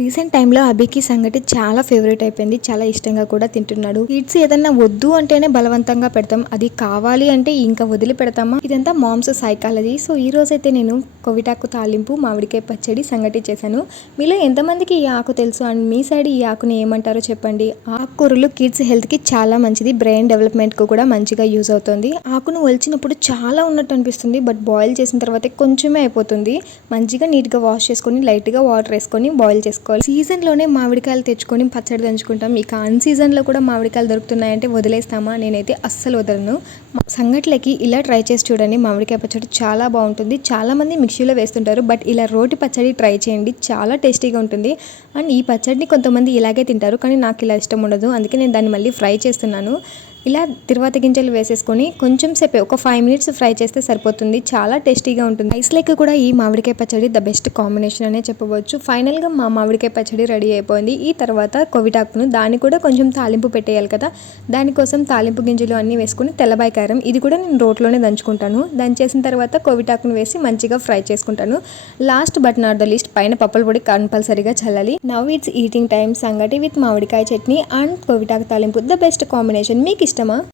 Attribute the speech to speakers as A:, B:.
A: Recent టైంలో అభికి సంగటి చాలా ఫేవరెట్ అయిపోయింది చాలా ఇష్టంగా కూడా తింటున్నాడు. కిడ్స్ ఏదన్నా వద్దు అంటేనే బలవంతంగా పెడతాం అది కావాలి అంటే ఇంకా వదిలి పెడతామా ఇదంతా మామ్స్ సైకాలజీ సో ఈ రోజు అయితే నేను కొవిటాకు తాలింపు మామిడికాయ పచ్చడి సంగటి చేశాను. మీలో ఎంతమందికి ఈ ఆకు తెలుసు? అండ్ మీ సైడ్ ఈ ఆకుని ఏమంటారో చెప్పండి. ఆకుకూరలు కిడ్స్ హెల్త్కి చాలా మంచిది బ్రెయిన్ డెవలప్మెంట్కు కూడా మంచిగా యూజ్ అవుతుంది. ఆకును ఒలిచినప్పుడు చాలా ఉన్నట్టు అనిపిస్తుంది బట్ బాయిల్ చేసిన తర్వాత కొంచెమే అయిపోతుంది. మంచిగా నీట్గా వాష్ చేసుకొని లైట్గా వాటర్ వేసుకొని బాయిల్ చేసుకొని సీజన్ సీజన్లోనే మామిడికాయలు తెచ్చుకొని పచ్చడి దంచుకుంటాం. ఇక అన్ సీజన్లో కూడా మామిడికాయలు దొరుకుతున్నాయంటే వదిలేస్తామా? నేనైతే అస్సలు వదలను. మా- సంగట్లకి ఇలా ట్రై చేసి చూడండి. మామిడికాయ పచ్చడి చాలా బాగుంటుంది. చాలామంది మిక్సీలో వేస్తుంటారు. బట్ ఇలా రోటి పచ్చడి ట్రై చేయండి. చాలా టేస్టీగా ఉంటుంది. అండ్ ఈ పచ్చడిని కొంతమంది ఇలాగే తింటారు. కానీ నాకు ఇలా ఇష్టం ఉండదు. అందుకే నేను దాన్ని మళ్ళీ ఫ్రై చేస్తున్నాను. ఇలా తిరువాత గింజలు వేసేసుకొని కొంచెం సేపే ఒక ఫైవ్ మినిట్స్ ఫ్రై చేస్తే సరిపోతుంది. చాలా టేస్టీగా ఉంటుంది. రైస్ లెక్క కూడా ఈ మామిడికాయ పచ్చడి ద బెస్ట్ కాంబినేషన్ అనే చెప్పవచ్చు. ఫైనల్గా మా మామిడికాయ పచ్చడి రెడీ అయిపోయింది. ఈ తర్వాత కొవిటాకును దాన్ని కూడా కొంచెం తాలింపు పెట్టేయాలి కదా. దానికోసం తాలింపు గింజలు అన్నీ వేసుకొని తెల్లబాయి కారం ఇది కూడా నేను రోట్లోనే దంచుకుంటాను. దంచేసిన తర్వాత కొవిటాకును వేసి మంచిగా ఫ్రై చేసుకుంటాను. Last but not the least పైన పప్పుల పొడి కంపల్సరీగా చల్లాలి. నవ్ ఇట్స్ ఈటింగ్ టైమ్ సంగటి విత్ మామిడికాయ చట్నీ అండ్ కొవిటాకు తాలింపు. ద బెస్ట్ కాంబినేషన్ మీకు இஷ்டமா